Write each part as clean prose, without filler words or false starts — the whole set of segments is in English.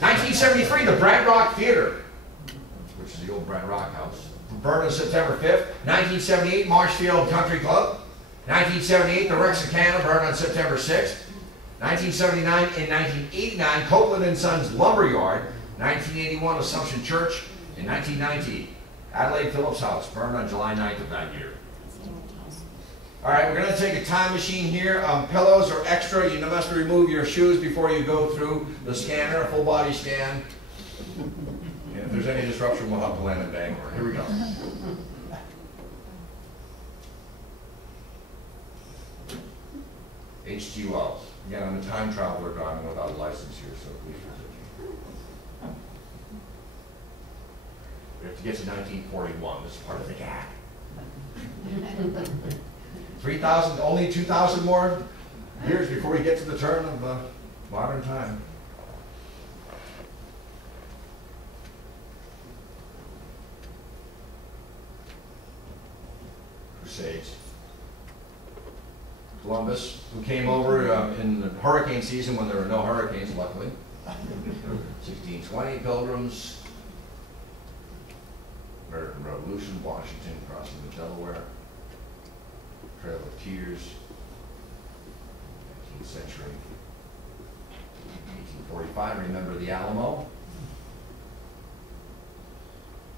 1973, the Brant Rock Theater, which is the old Brant Rock house, burned on September 5th. 1978, Marshfield Country Club. 1978, the Rexicana burned on September 6th. 1979 and 1989, Copeland and Sons Lumber Yard. 1981, Assumption Church. In 1990, Adelaide Phillips House burned on July 9th of that year. All right, we're going to take a time machine here. Pillows are extra. You must remove your shoes before you go through the scanner, a full body scan. And if there's any disruption, we'll have to land in Bangor. Here we go. H.G. Wells. Again, I'm a time traveler driving without a license here, so please forgive me. We have to get to 1941. This is part of the gap. 3,000, only 2,000 more years before we get to the turn of modern time. Crusades. Columbus, who came over in the hurricane season when there were no hurricanes, luckily. 1620, Pilgrims. American Revolution, Washington crossing the Delaware. Trail of Tears, 19th century. 1845, remember the Alamo.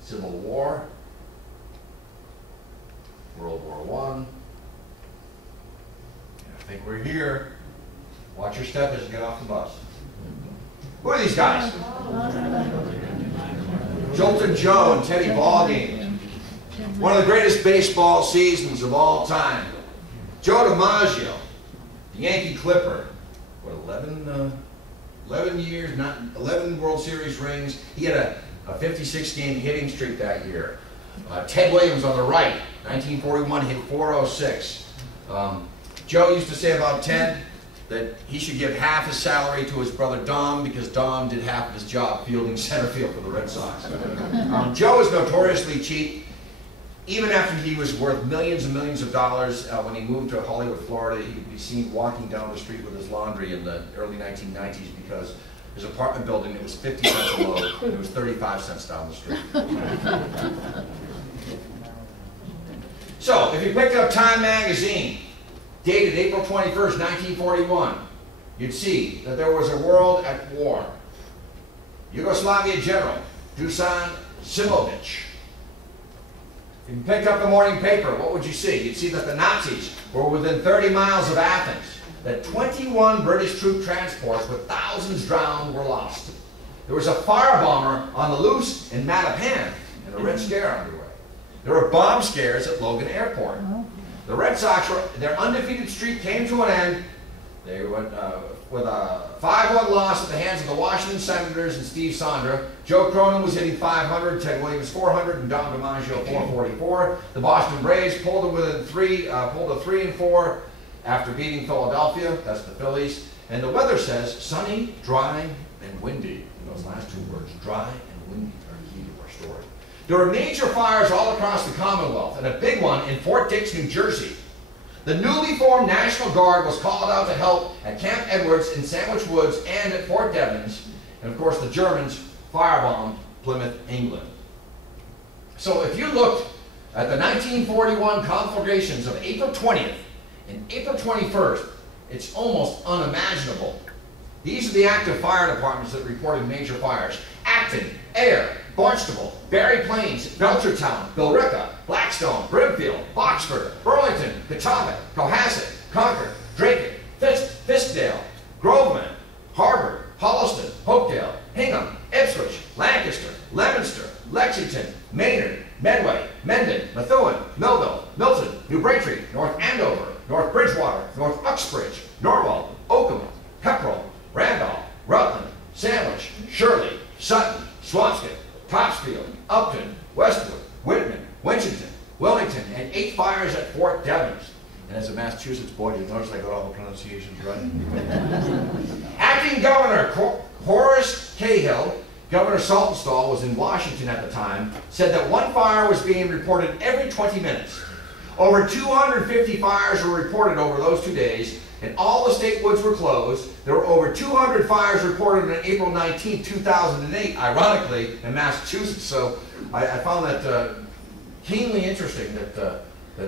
Civil War. World War I. I think we're here. Watch your step as you get off the bus. Who are these guys? Joltin' Joe and Teddy Ballgame. One of the greatest baseball seasons of all time. Joe DiMaggio, the Yankee Clipper. What, 11 years, 11 World Series rings. He had a 56-game hitting streak that year. Ted Williams on the right, 1941, hit 406. Joe used to say about Ted that he should give half his salary to his brother Dom because Dom did half of his job fielding center field for the Red Sox. Joe is notoriously cheap. Even after he was worth millions and millions of dollars, when he moved to Hollywood, Florida, he could be seen walking down the street with his laundry in the early 1990s because his apartment building, it was 50 cents a load, and it was 35 cents down the street. So, if you picked up Time magazine, dated April 21st, 1941, you'd see that there was a world at war. Yugoslavia General, Dusan Simovic. If you picked up the morning paper, what would you see? You'd see that the Nazis were within 30 miles of Athens, that 21 British troop transports with thousands drowned were lost. There was a firebomber on the loose in Mattapan, and a Red Scare underway. There were bomb scares at Logan Airport. The Red Sox, their undefeated streak came to an end. They went with a 5-1 loss at the hands of the Washington Senators and Steve Sondra. Joe Cronin was hitting 500, Ted Williams 400, and Don DiMaggio 444. The Boston Braves pulled a 3-4 after beating Philadelphia. That's the Phillies. And the weather says sunny, dry, and windy. And those last two words, dry and windy, are key to our story. There were major fires all across the Commonwealth, and a big one in Fort Dix, New Jersey. The newly formed National Guard was called out to help at Camp Edwards in Sandwich Woods and at Fort Devens. And of course, the Germans firebombed Plymouth, England. So if you looked at the 1941 conflagrations of April 20th and April 21st, it's almost unimaginable. These are the active fire departments that reported major fires. Acton, Ayr, Barnstable, Barry Plains, Belchertown, Billerica, Blackstone, Brimfield, Boxford, Burlington, Catawba, Cohasset, Concord, Drake, Fiskdale, Groveman, Harvard, Holliston, Hopedale, Hingham, Ipswich, Lancaster, Leominster, Lexington, Maynard, Medway, Mendon, Methuen, Millville, Milton, New Braintree, North Andover, North Bridgewater, North Uxbridge, Norwell, Oakham, Pepperell, Randolph, Rutland, Sandwich, Shirley, Sutton, Swampscott, Topsfield, Upton, Westwood, Whitman, Winchton, Wilmington, and 8 fires at Fort Devens. And as a Massachusetts boy, you notice I got all the pronunciations right. Acting Governor Horace Cahill, Governor Saltonstall was in Washington at the time, said that one fire was being reported every 20 minutes. Over 250 fires were reported over those 2 days, and all the state woods were closed. There were over 200 fires reported on April 19, 2008, ironically, in Massachusetts. So I found that keenly interesting that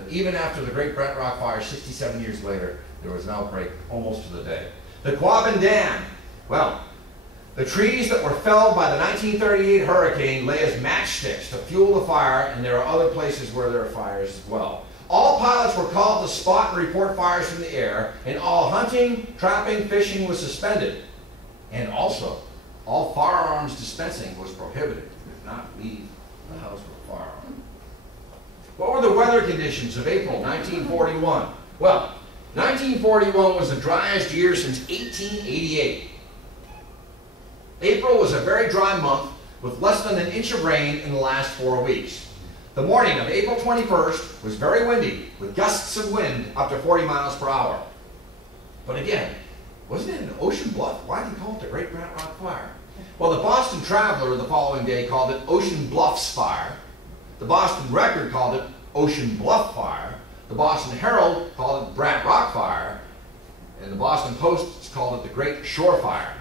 even after the Great Brant Rock Fire, 67 years later, there was an outbreak almost to the day. The Quabbin Dam. Well, the trees that were felled by the 1938 hurricane lay as matchsticks to fuel the fire, and there are other places where there are fires as well. All pilots were called to spot and report fires from the air, and all hunting, trapping, fishing was suspended. And also, all firearms dispensing was prohibited. You could not leave the house with a firearm. What were the weather conditions of April 1941? Well, 1941 was the driest year since 1888. April was a very dry month with less than an inch of rain in the last 4 weeks. The morning of April 21st was very windy, with gusts of wind up to 40 miles per hour. But again, wasn't it in Ocean Bluff? Why did he call it the Great Brant Rock Fire? Well, the Boston Traveler the following day called it Ocean Bluffs Fire. The Boston Record called it Ocean Bluff Fire. The Boston Herald called it Brant Rock Fire. And the Boston Post called it the Great Shore Fire.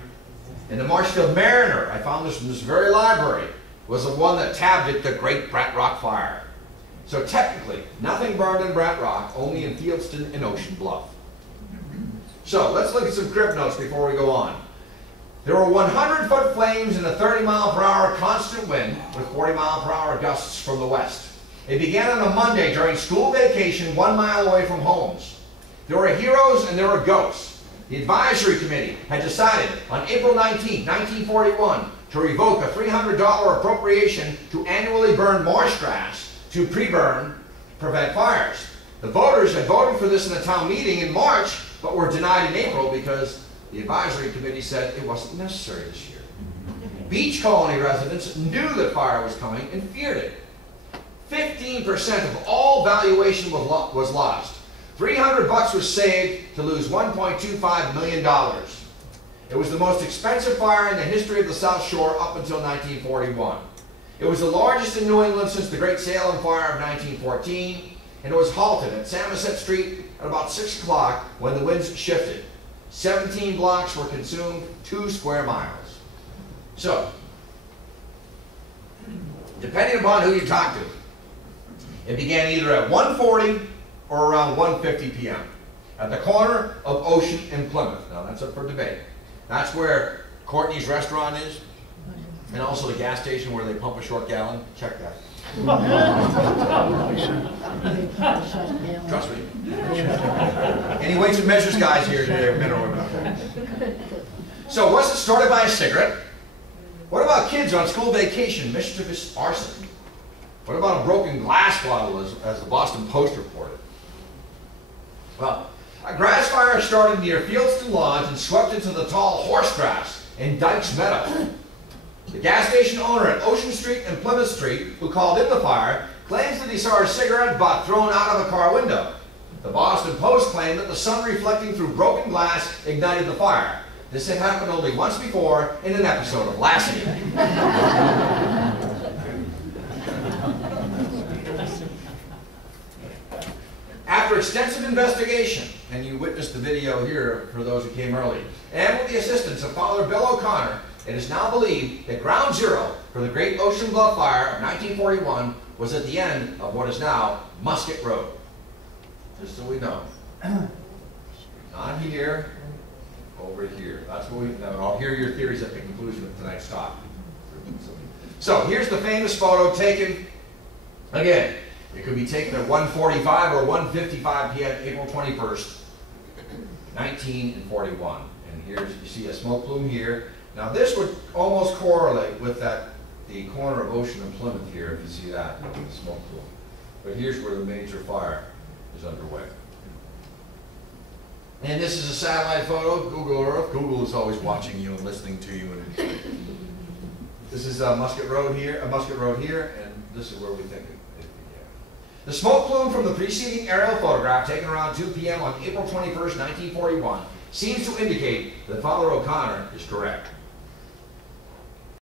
And the Marshfield Mariner, I found this in this very library, was the one that tabbed it the Great Brant Rock Fire. So technically, nothing burned in Brant Rock, only in Fieldston and Ocean Bluff. So let's look at some crib notes before we go on. There were 100-foot flames in a 30-mile-per-hour constant wind with 40-mile-per-hour gusts from the west. It began on a Monday during school vacation 1 mile away from homes. There were heroes and there were ghosts. The advisory committee had decided on April 19, 1941 to revoke a $300 appropriation to annually burn marsh grass to pre-burn, prevent fires. The voters had voted for this in the town meeting in March, but were denied in April because the advisory committee said it wasn't necessary this year. Beach colony residents knew that fire was coming and feared it. 15% of all valuation was lost. $300 was saved to lose $1.25 million. It was the most expensive fire in the history of the South Shore up until 1941. It was the largest in New England since the Great Salem Fire of 1914, and it was halted at Samoset Street at about 6 o'clock when the winds shifted. 17 blocks were consumed, 2 square miles. So, depending upon who you talk to, it began either at 1:40 or around 1:50 p.m. at the corner of Ocean and Plymouth. Now that's up for debate. That's where Courtney's restaurant is, and also the gas station where they pump a short gallon. Check that. Trust me. Any weights and measures guys here today? Men or women? So was it started by a cigarette? What about kids on school vacation, mischievous arson? What about a broken glass bottle, as the Boston Post reported? Well, a grass fire started near Fieldston Lodge and swept into the tall horse grass in Dykes Meadow. The gas station owner at Ocean Street and Plymouth Street, who called in the fire, claims that he saw a cigarette butt thrown out of a car window. The Boston Post claimed that the sun reflecting through broken glass ignited the fire. This had happened only once before in an episode of Lassie. After extensive investigation, and you witnessed the video here for those who came early, and with the assistance of Father Bill O'Connor, it is now believed that ground zero for the Great Ocean Bluff Fire of 1941 was at the end of what is now Musket Road. Just so we know. Not here, over here. That's what we know. I'll hear your theories at the conclusion of tonight's talk. So here's the famous photo taken, again, it could be taken at 1:45 or 1:55 p.m. April 21st, 1941. And here's, you see a smoke plume here. Now this would almost correlate with the corner of Ocean and Plymouth here, if you see that, the smoke plume. But here's where the major fire is underway. And this is a satellite photo, Google Earth. Google is always watching you and listening to you. And this is Musket Road here, and this is where we think it began. The smoke plume from the preceding aerial photograph taken around 2 p.m. on April 21st, 1941 seems to indicate that Father O'Connor is correct.